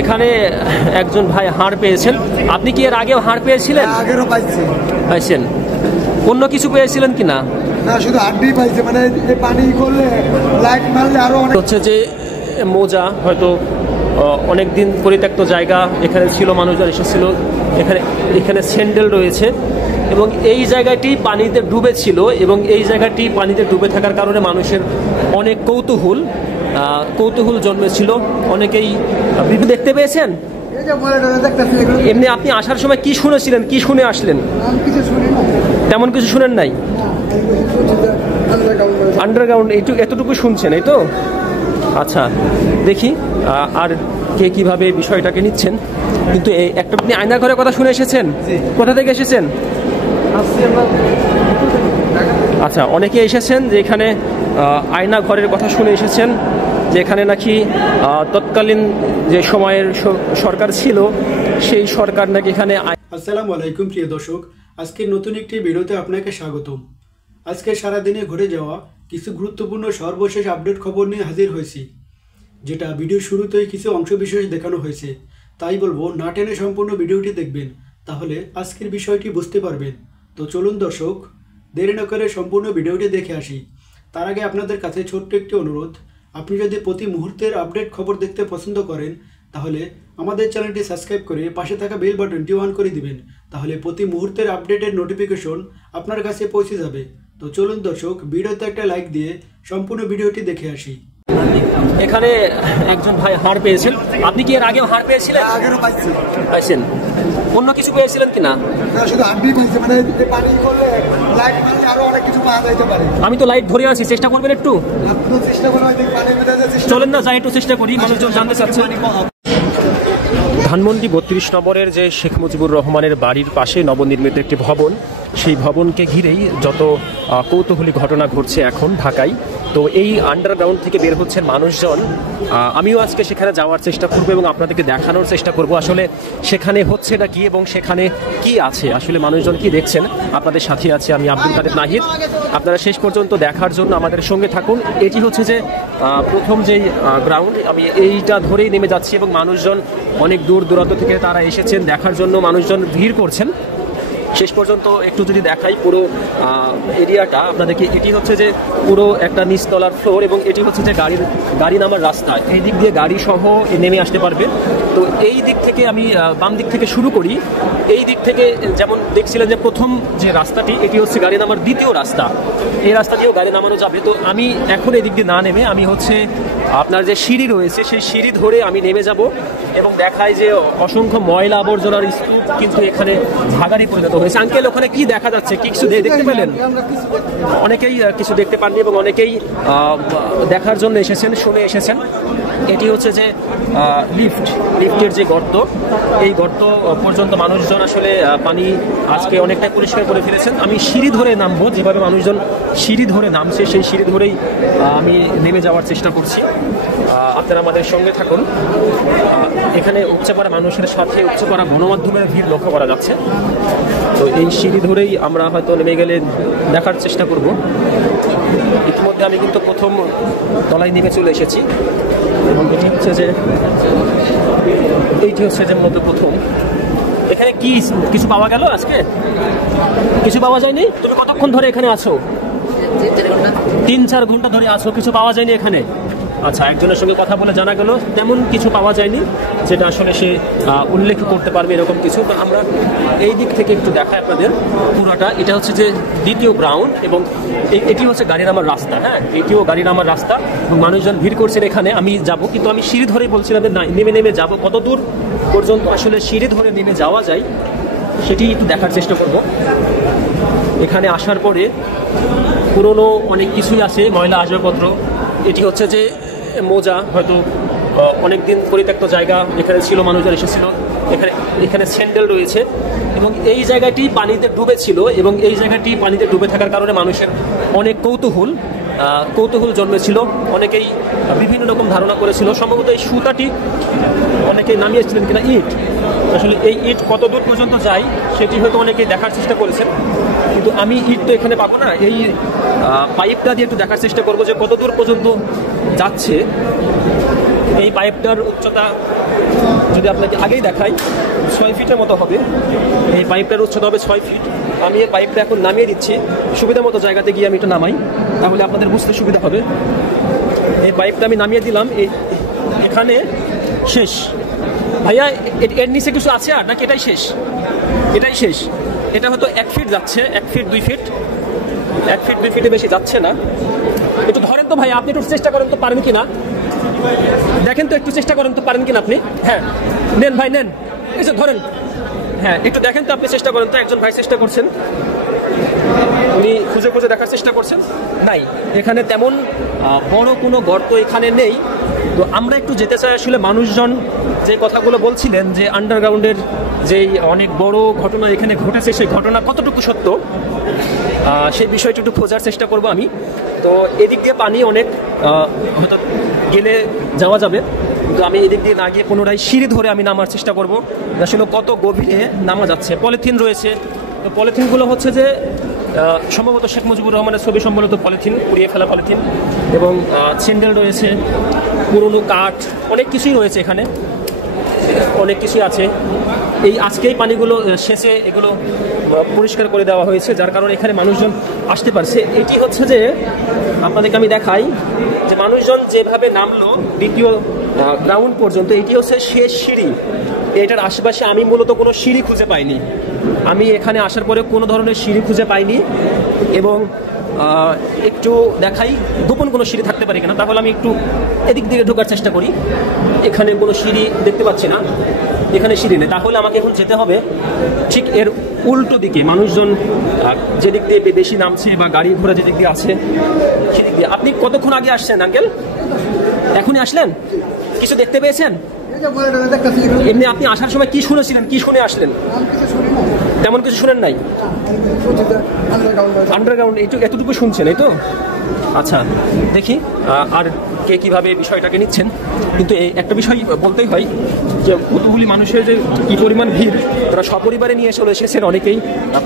এখানে একজন ভাই হাড় পেয়েছেন। আপনি কি এর আগেও হাড় পেয়েছিলেন? আগেরও পাইছেন। অন্য কিছু পেয়েছিলেন কিনা? না, শুধু হাড্ডি পাইছে। মানে এই পানি করলে লাইট মারলে আরো অনেক হচ্ছে যে মোজা হয়তো অনেক দিন পরিত্যক্ত জায়গা, এখানে ছিল, মানুষজন এসেছিল। এখানে স্যান্ডেল রয়েছে এবং এই জায়গাটি পানিতে ডুবে ছিল এবং এই জায়গাটি পানিতে ডুবে থাকার কারণে মানুষের অনেক কৌতূহল জন্মেছিল। অনেকেই দেখতে পেয়েছেন। এমনি আপনি আসার সময় কি শুনেছিলেন, কি শুনে আসলেন? তেমন কিছু শুনেন নাই? আন্ডারগ্রাউন্ড এতটুকু শুনছেন, এই তো? আচ্ছা, দেখি আর কে কিভাবে বিষয়টাকে নিচ্ছেন। কিন্তু একটা আপনি আয়না ঘরের কথা শুনে এসেছেন? কোথা থেকে এসেছেন? আচ্ছা, অনেকে এসেছেন যে এখানে আয়না ঘরের কথা শুনে এসেছেন, যে এখানে নাকি তৎকালীন যে সময়ের সরকার ছিল সেই সরকার নাকি এখানে। আসসালামু আলাইকুম প্রিয় দর্শক, আজকে নতুন একটি ভিডিওতে আপনাকে স্বাগতম। আজকে সারাদিনে ঘটে যাওয়া কিছু গুরুত্বপূর্ণ সর্বশেষ আপডেট খবর নিয়ে হাজির হয়েছি, যেটা ভিডিওর শুরুতেই কিছু অংশবিশেষ দেখানো হয়েছে। তাই বলবো না টেনে সম্পূর্ণ ভিডিওটি দেখবেন, তাহলে আজকের বিষয়টি বুঝতে পারবেন। তো চলুন দর্শক, দেরি না করে সম্পূর্ণ ভিডিওটি দেখে আসি। তার আগে আপনাদের কাছে ছোট্ট একটি অনুরোধ, আপনি যদি প্রতি মুহূর্তের আপডেট খবর দেখতে পছন্দ করেন তাহলে আমাদের চ্যানেলটি সাবস্ক্রাইব করে পাশে থাকা বেল বাটনটি অন করে দিবেন, তাহলে প্রতি মুহূর্তের আপডেটের নোটিফিকেশন আপনার কাছে পৌঁছে যাবে। তো চলুন দর্শক, ভিডিওতে একটা লাইক দিয়ে সম্পূর্ণ ভিডিওটি দেখে আসি। এখানে একজন ভাই হাড় পেয়েছেন। আপনি কি এর আগেও হাড় পেয়েছিলেন? আগেরও পাইছেন। অন্য কিছু পেয়েছিলেন কিনা? না, শুধু হাড্ডি পাইছে। মানে এই পানি করলে লাইট মারলে আরো অনেক কিছু পাওয়া যাইতে পারে। আমি তো লাইট ধরে আছি, চেষ্টা করবেন একটু? আপনি চেষ্টা করেন, হয়তো পানি মেটাতে চেষ্টা। চলেন না, যাই একটু চেষ্টা করি, মানুষজন জানতে চাচ্ছে। ধানমন্ডি 32 নম্বরের যে শেখ মুজিবুর রহমানের বাড়ির পাশে নবনির্মিত একটি ভবন, সেই ভবনকে ঘিরেই যত কৌতূহলী ঘটনা ঘটছে এখন ঢাকায়। তো এই আন্ডারগ্রাউন্ড থেকে বের হচ্ছেন মানুষজন। আমিও আজকে সেখানে যাওয়ার চেষ্টা করব এবং আপনাদেরকে দেখানোর চেষ্টা করব আসলে সেখানে হচ্ছে না কি এবং সেখানে কি আছে, আসলে মানুষজন কি দেখছেন। আপনাদের সাথে আছে আমি আব্দুল কাদের নাহিদ। আপনারা শেষ পর্যন্ত দেখার জন্য আমাদের সঙ্গে থাকুন। এটি হচ্ছে যে প্রথম যেই গ্রাউন্ড, আমি এইটা ধরেই নেমে যাচ্ছি এবং মানুষজন অনেক দূর দূরান্ত থেকে তারা এসেছেন দেখার জন্য, মানুষজন ভিড় করছেন। শেষ পর্যন্ত একটু যদি দেখাই পুরো এরিয়াটা আপনাদেরকে, এটি হচ্ছে যে পুরো একটা নিচতলার ফ্লোর এবং এটি হচ্ছে যে গাড়ি নামার রাস্তা। এই দিক দিয়ে গাড়ি সহ নেমে আসতে পারবে। তো এই দিক থেকে আমি বাম দিক থেকে শুরু করি। এই দিক থেকে যেমন দেখছিলেন যে প্রথম যে রাস্তাটি, এটি হচ্ছে গাড়ি নামার দ্বিতীয় রাস্তা। এই রাস্তা দিয়েও গাড়ি নামানো যাবে। তো আমি এখন এই দিক দিয়ে না নেমে আমি হচ্ছে আপনার যে সিঁড়ি রয়েছে সেই সিঁড়ি ধরে আমি নেমে যাব এবং দেখায় যে অসংখ্য ময়লা আবর্জনার স্তূপ কিন্তু এখানে ভাগাড়ি পরিণত হয়েছে। আঙ্কেল, ওখানে কি দেখা যাচ্ছে? কি কিছু দেখতে পেলেন? অনেকেই কিছু দেখতে পাননি এবং অনেকেই দেখার জন্য এসেছেন, শুনে এসেছেন। এটি হচ্ছে যে লিফটের যে গর্ত, এই গর্ত পর্যন্ত মানুষজন আসলে পানি আজকে অনেকটাই পরিষ্কার করে ফেলেছেন। আমি সিঁড়ি ধরে নামবো, যেভাবে মানুষজন সিঁড়ি ধরে নামছে সেই সিঁড়ি ধরেই আমি নেমে যাওয়ার চেষ্টা করছি। আপনারা আমাদের সঙ্গে থাকুন। এখানে উপচে পড়া মানুষের সাথে উপচে পড়া গণমাধ্যমের ভিড় লক্ষ্য করা যাচ্ছে। তো এই সিঁড়ি ধরেই আমরা হয়তো নেমে গেলে দেখার চেষ্টা করব। ইতিমধ্যে আমি কিন্তু প্রথম তলায় নেমে চলে এসেছি এবং এইটি হচ্ছে যে মূলত প্রথম। এখানে কি কিছু পাওয়া গেল? আজকে কিছু পাওয়া যায়নি? তুমি কতক্ষণ ধরে এখানে আছো? 3-4 ঘন্টা ধরে আছো, কিছু পাওয়া যায়নি এখানে? আচ্ছা, একজনের সঙ্গে কথা বলে জানা গেল তেমন কিছু পাওয়া যায়নি, যেটা আসলে সে উল্লেখ করতে পারবে এরকম কিছু। তো আমরা এই দিক থেকে একটু দেখাই আপনাদের পুরোটা। এটা হচ্ছে যে দ্বিতীয় গ্রাউন্ড এবং এটি হচ্ছে গাড়ি নামার রাস্তা। হ্যাঁ, এটিও গাড়ি নামার রাস্তা এবং মানুষজন ভিড় করছেন এখানে। আমি যাব, কিন্তু আমি সিঁড়ি ধরে বলছিলাম যে নেমে যাব। কত দূর পর্যন্ত আসলে সিঁড়ি ধরে নেমে যাওয়া যায় সেটি একটু দেখার চেষ্টা করব। এখানে আসার পরে পুরনো অনেক কিছুই আছে, ময়লা আসবাবপত্র। এটি হচ্ছে যে মোজা, হয়তো অনেক দিন পরিত্যক্ত জায়গা, এখানে ছিল, মানুষজন এসেছিল। এখানে স্যান্ডেল রয়েছে এবং এই জায়গাটি পানিতে ডুবে ছিল এবং এই জায়গাটি পানিতে ডুবে থাকার কারণে মানুষের অনেক কৌতূহল জন্মেছিল। অনেকেই বিভিন্ন রকম ধারণা করেছিল সম্ভবত এই সুতাটি অনেকেই নামিয়েছিলেন কিনা। ইট, আসলে এই ইট কত দূর পর্যন্ত যায় সেটি হয়তো অনেকেই দেখার চেষ্টা করেছেন, কিন্তু আমি ইট তো এখানে পাবো না। এই পাইপটা দিয়ে একটু দেখার চেষ্টা করবো যে কত দূর পর্যন্ত যাচ্ছে। এই পাইপটার উচ্চতা যদি আপনাকে আগেই দেখাই 6 ফিটের মতো হবে। এই পাইপটার উচ্চতা হবে 6 ফিট। আমি এই পাইপটা এখন নামিয়ে দিচ্ছি, সুবিধা মতো জায়গাতে গিয়ে আমি এটা নামাই, তাহলে আপনাদের বুঝতে সুবিধা হবে। এই পাইপটা আমি নামিয়ে দিলাম, এখানে শেষ। ভাইয়া এর নিচে কিছু আছে আর নাকি এটাই শেষ? এটাই শেষ। এটা হয়তো 1 ফিট যাচ্ছে, 1 ফিট 2 ফিট, 1 ফিট 2 ফিটে বেশি যাচ্ছে না। একটু ধরেন তো ভাই, আপনি একটু চেষ্টা করেন তো পারেন কিনা, দেখেন তো একটু চেষ্টা করেন তো পারেন কিনা আপনি। হ্যাঁ নেন ভাই নেন, এই যে ধরেন, হ্যাঁ একটু দেখেন তো আপনি চেষ্টা করেন তো। একজন ভাই চেষ্টা করছেন, উনি খুঁজে খুঁজে দেখার চেষ্টা করছেন, নাই এখানে তেমন বড় কোনো গর্ত এখানে নেই। তো আমরা একটু যেতে চাই আসলে মানুষজন যে কথাগুলো বলছিলেন যে আন্ডারগ্রাউন্ডের যেই অনেক বড় ঘটনা এখানে ঘটেছে, সেই ঘটনা কতটুকু সত্য সেই বিষয়টা একটু খোঁজার চেষ্টা করব আমি। তো এদিক দিয়ে পানি অনেক হয়তো গেলে যাওয়া যাবে, কিন্তু আমি এদিক দিয়ে না গিয়ে পুনরায় সিঁড়ি ধরে আমি নামার চেষ্টা করব আসলে কত গভীরে নামা যাচ্ছে। পলিথিন রয়েছে, তো পলিথিনগুলো হচ্ছে যে সম্ভবত শেখ মুজিবুর রহমানের ছবি সম্বলিত পলিথিন, পুড়িয়ে ফেলা পলিথিন, এবং স্যান্ডেল রয়েছে, পুরনো কাঠ, অনেক কিছুই রয়েছে এখানে, অনেক কিছুই আছে। এই আজকেই পানিগুলো শেষে এগুলো পরিষ্কার করে দেওয়া হয়েছে, যার কারণে এখানে মানুষজন আসতে পারছে। এটি হচ্ছে যে আপনাদেরকে আমি দেখাই যে মানুষজন যেভাবে নামলো দ্বিতীয় গ্রাউন্ড পর্যন্ত, এটি হচ্ছে শেষ সিঁড়ি। এটার আশেপাশে আমি মূলত কোনো সিঁড়ি খুঁজে পাইনি, আমি এখানে আসার পরে কোনো ধরনের সিঁড়ি খুঁজে পাইনি। এবং একটু দেখাই গোপন কোনো সিঁড়ি থাকতে পারে কিনা, তাহলে আমি একটু এদিক দিকে ঢোকার চেষ্টা করি। এখানে কোনো সিঁড়ি দেখতে পাচ্ছি না, এখানে সিঁড়ি নেই, তাহলে আমাকে এখন যেতে হবে ঠিক এর উল্টো দিকে। মানুষজন যেদিক দিয়ে বেশি নামছে বা গাড়ি ঘোড়া যেদিক দিয়ে আছে সেদিক দিয়ে। আপনি কতক্ষণ আগে আসছেন আঙ্কেল? এখনই আসলেন? কিছু দেখতে পেয়েছেন? এমনি আপনি আসার সময় কি শুনেছিলেন, কি শুনে আসলেন? তেমন কিছু শুনেন নাই? আন্ডারগ্রাউন্ড এতটুকু শুনছেন, এই তো? আচ্ছা দেখি আর কে কিভাবে বিষয়টাকে নিচ্ছেন। কিন্তু একটা বিষয় বলতেই হয় যে কতগুলি মানুষের যে কী পরিমাণ ভিড়, তারা সপরিবারে নিয়ে চলে এসেছেন অনেকেই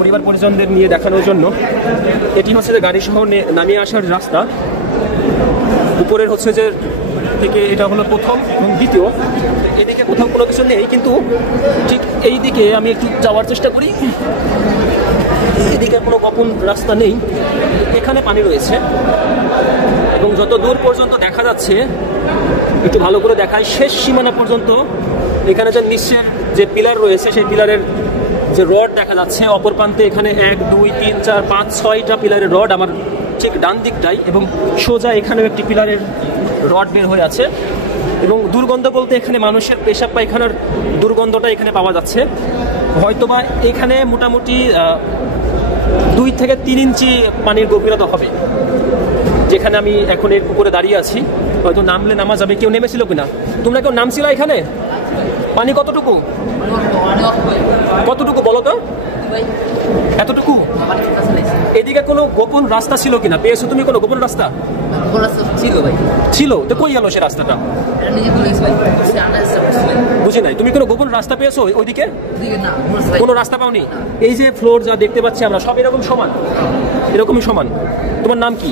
পরিবার পরিজনদের নিয়ে দেখানোর জন্য। এটি হচ্ছে যে গাড়ি সহ নামিয়ে আসার রাস্তা। উপরের হচ্ছে যে থেকে এটা হলো প্রথম এবং দ্বিতীয়, এদিকে কোথাও কোনো কিছু নেই, কিন্তু ঠিক এই দিকে আমি একটু যাওয়ার চেষ্টা করি। এদিকে কোনো গোপন রাস্তা নেই, এখানে পানি রয়েছে এবং যত দূর পর্যন্ত দেখা যাচ্ছে, একটু ভালো করে দেখায় শেষ সীমানা পর্যন্ত। এখানে যে নিচের যে পিলার রয়েছে সেই পিলারের যে রড দেখা যাচ্ছে, অপর প্রান্তে এখানে 1 2 3 4 5 6টা পিলারের রড আমার ঠিক ডান দিকটাই, এবং সোজা এখানেও একটি পিলারের রড বের হয়ে আছে। এবং দুর্গন্ধ বলতে এখানে মানুষের পেশাব পায়খানার দুর্গন্ধটা এখানে পাওয়া যাচ্ছে। হয়তোবা এখানে মোটামুটি 2 থেকে 3 ইঞ্চি পানির গভীরতা হবে, যেখানে আমি এখন এর উপরে দাঁড়িয়ে আছি। হয়তো নামলে নামা যাবে। কেউ নেমেছিল কিনা? তোমরা কেউ নামছিল এখানে? পানি কতটুকু কতটুকু বলো তো? এতটুকু? এদিকে কোনো গোপন রাস্তা ছিল কিনা? পেয়েছো তুমি কোনো গোপন রাস্তা? ছিল তো, কই গেল সে রাস্তাটা? বুঝি নাই। তুমি কোনো গোপন রাস্তা পেয়েছো ওইদিকে? কোনো রাস্তা পাওনি? এই যে ফ্লোর যা দেখতে পাচ্ছি আমরা সব এরকম সমান, এরকমই সমান। তোমার নাম কি?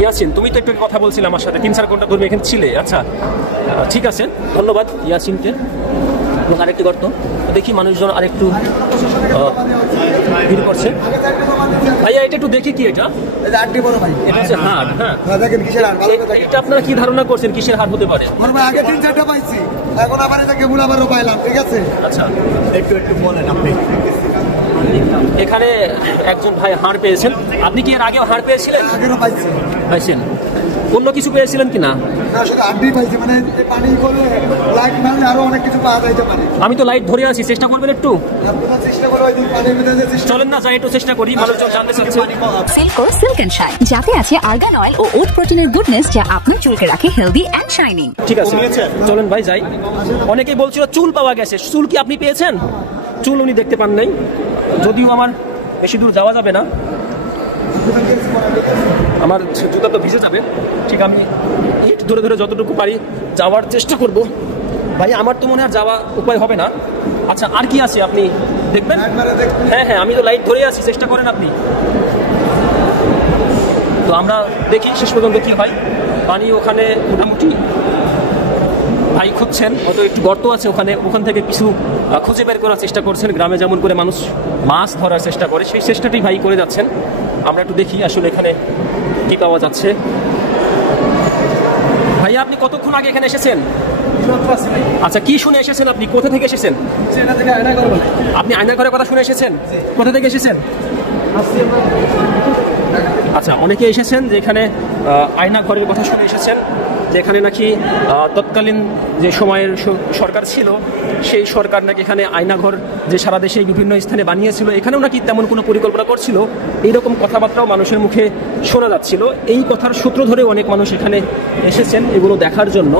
ইয়াসিন। তুমি তো একটু কথা বলছিলে আমার সাথে, 3-4 ঘন্টা ধরে এখানে ছিলে। আচ্ছা ঠিক আছে, ধন্যবাদ ইয়াসিনকে। এবং আরেকটি গর্ত দেখি, মানুষজন আরেকটু ভিড় করছে। ভাইয়া এটা একটু দেখি, কি এটা? এটা হচ্ছে হাড়। হ্যাঁ, এটা আপনারা কি ধারণা করছেন কিসের হাড় হতে পারে? আগে 3-4টা পাইছি, এখন আবার এটাকে আবারও পাইলাম। ঠিক আছে, আচ্ছা একটু বলেন আপনি। এখানে একজন ভাই হাড় পেয়েছেন। আপনি কি এর আগেও হাড় পেয়েছিলেন? আগেরও পাইছি। পাইছেন? অন্য কিছু পেয়েছিলেন কিনা? না, শুধু হাড্ডি পাইছি। মানে পানি করলে লাইট মারলে আরো অনেক কিছু পাওয়া যাইতে পারে। আমি তো লাইট ধরে আছি, চেষ্টা করবেন একটু। আপনারা চেষ্টা করো, ওই দিন পানির ভিতরে চলেন না, যাই একটু চেষ্টা করি। মানুষজন জানতে চাচ্ছে। সিল্কো সিল্ক এন্ড শাইন, যাতে আছে আর্গান অয়েল ও ওট প্রোটিনের গুডনেস, যা আপনার চুলকে রাখে হেলদি এন্ড শাইনিং। ঠিক আছে, চলেন ভাই যাই। অনেকেই বলছিল চুল পাওয়া গেছে। চুল কি আপনি পেয়েছেন? চুল উনি দেখতে পান নাই, যদিও আমার বেশি দূর যাওয়া যাবে না, আমার জুতা তো ভিজে যাবে। ঠিক, আমি ইট ধরে ধরে যতটুকু পারি যাওয়ার চেষ্টা করব। ভাই আমার তো মনে হয় যাওয়া উপায় হবে না। আচ্ছা আর কি আছে আপনি দেখবেন? হ্যাঁ হ্যাঁ, আমি তো লাইট ধরে আছি, চেষ্টা করেন আপনি। তো আমরা দেখি শেষ পর্যন্ত কি হয়। পানি ওখানে মোটামুটি ভাই খুঁজছেন, হয়তো একটু গর্ত আছে ওখান থেকে কিছু খুঁজে বের করার চেষ্টা করছেন। গ্রামে যেমন করে মানুষ মাছ ধরার চেষ্টা করে, সেই চেষ্টাটি ভাই করে যাচ্ছেন। আমরা একটু দেখি আসলে এখানে কি পাওয়া যাচ্ছে। ভাইয়া, আপনি কতক্ষণ আগে এখানে এসেছেন? আচ্ছা, কি শুনে এসেছেন আপনি? কোথা থেকে এসেছেন? আপনি আয়নাঘরের কথা শুনে এসেছেন? কোথা থেকে এসেছেন? আচ্ছা, অনেকে এসেছেন যে এখানে আয়নাঘরের কথা শুনে এসেছেন, যেখানে নাকি তৎকালীন যে সময়ের সরকার ছিল সেই সরকার নাকি এখানে আয়নাঘর যে সারা দেশে বিভিন্ন স্থানে বানিয়েছিল, এখানেও নাকি তেমন কোনো পরিকল্পনা করছিল, এইরকম কথাবার্তাও মানুষের মুখে শোনা যাচ্ছিল। এই কথার সূত্র ধরে অনেক মানুষ এখানে এসেছেন এগুলো দেখার জন্য।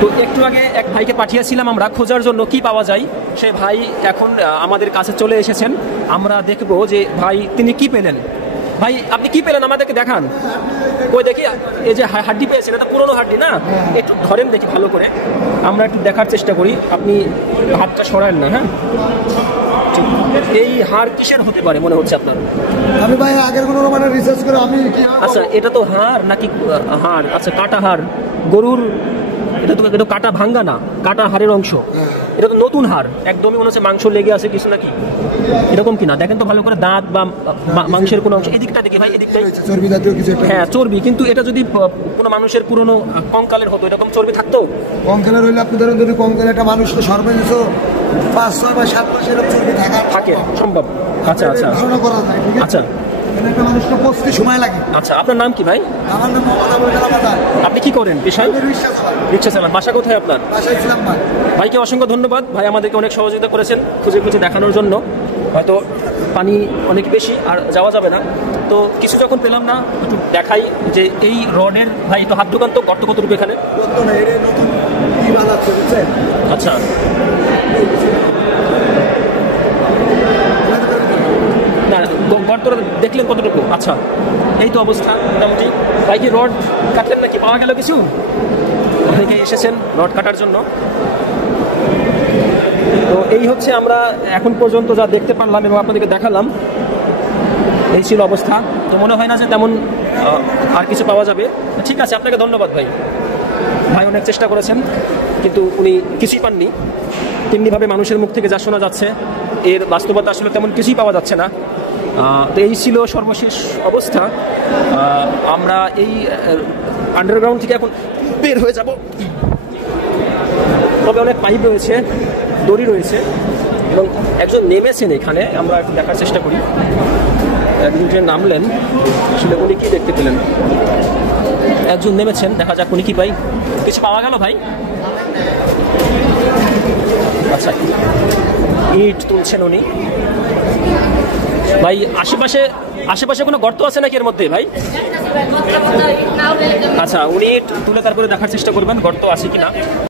তো একটু আগে এক ভাইকে পাঠিয়েছিলাম আমরা খোঁজার জন্য কি পাওয়া যায়। সে ভাই এখন আমাদের কাছে চলে এসেছেন। আমরা দেখবো যে ভাই তিনি কি পেলেন। ভাই, আপনি কি পেলেন আমাদেরকে দেখান। ওই দেখি, এই যে হাড্ডি পেয়েছেন, এটা পুরনো হাড্ডি না? একটু ধরেন দেখি ভালো করে, আমরা একটু দেখার চেষ্টা করি। আপনি হাতটা সরান না, হ্যাঁ? ঠিক। এই হাড় কিসের হতে পারে মনে হচ্ছে আপনার? আমি ভাই আগের কোনো মানে রিসার্চ করে আমি কি। আচ্ছা, এটা তো হাড় নাকি হাড়? আচ্ছা, কাটা হাড় গরুর। এটা তো কাটা ভাঙ্গা না, কাটা হাড়ের অংশ। এটা তো নতুন হাড়, একদমই মনে হচ্ছে মাংস লেগে আছে কিছু নাকি, এরকম কিনা দেখেন তো ভালো করে। দাঁত বা মাংসের কোনো অংশ এদিকটা দেখি ভাই, এদিকটাই চর্বি জাতীয় কিছু একটা। হ্যাঁ, চর্বি। কিন্তু এটা যদি কোনো মানুষের পুরনো কঙ্কালের হতো, এরকম চর্বি থাকতো? কঙ্কালের হইলে আপনি ধরেন যদি কঙ্কাল একটা মানুষ তো সর্বনিম্ন 5-6 বা 7 মাস এরকম চর্বি থাকে সম্ভব। আচ্ছা আচ্ছা ধারণা করা যায়, ঠিক আছে? আচ্ছা একটা মানুষকে পচতে সময় লাগে। আচ্ছা, আপনার নাম কি ভাই? আমার নাম মোহাম্মদ আবুল কালাম আজাদ। আপনি কি করেন পেশায়? রিক্সা চালান। বাসা কোথায় আপনার? বাসায় ছিলাম ভাই। ভাইকে অসংখ্য ধন্যবাদ। ভাই আমাদেরকে অনেক সহযোগিতা করেছেন খুঁজে খুঁজে দেখানোর জন্য। হয়তো পানি অনেক বেশি আর যাওয়া যাবে না, তো কিছু যখন পেলাম না একটু দেখাই যে এই রডের। ভাই তো হাত ঢুকান তো, গর্ত কতটুকু এখানে? নতুন ই বানাচ্ছে, বুঝছেন? আচ্ছা, না গর্তটা দেখলেন কতটুকু? আচ্ছা, এই তো অবস্থা মোটামুটি। ভাই কি রড কাটলেন নাকি? পাওয়া গেল কিছু? অনেকে এসেছেন রড কাটার জন্য। তো এই হচ্ছে আমরা এখন পর্যন্ত যা দেখতে পারলাম এবং আপনাদেরকে দেখালাম, এই ছিল অবস্থা। তো মনে হয় না যে তেমন আর কিছু পাওয়া যাবে। ঠিক আছে, আপনাকে ধন্যবাদ ভাই। ভাই অনেক চেষ্টা করেছেন কিন্তু উনি কিছুই পাননি। তেমনিভাবে মানুষের মুখ থেকে যা শোনা যাচ্ছে এর বাস্তবতা আসলে তেমন কিছুই পাওয়া যাচ্ছে না। তো এই ছিল সর্বশেষ অবস্থা। আমরা এই আন্ডারগ্রাউন্ড থেকে এখন বের হয়ে যাব। তবে অনেক পাইপ রয়েছে, দড়ি রয়েছে এবং একজন নেমেছেন এখানে। আমরা একটু দেখার চেষ্টা করি। একজন যে নামলেন আসলে উনি কি দেখতে পেলেন। একজন নেমেছেন, দেখা যাক উনি কি পাই। কিছু পাওয়া গেল ভাই? আচ্ছা, ইট তুলছেন উনি। ভাই আশেপাশে কোনো গর্ত আছে নাকি এর মধ্যে ভাই? আচ্ছা, উনি তুলে তারপরে দেখার চেষ্টা করবেন গর্ত আছে কিনা।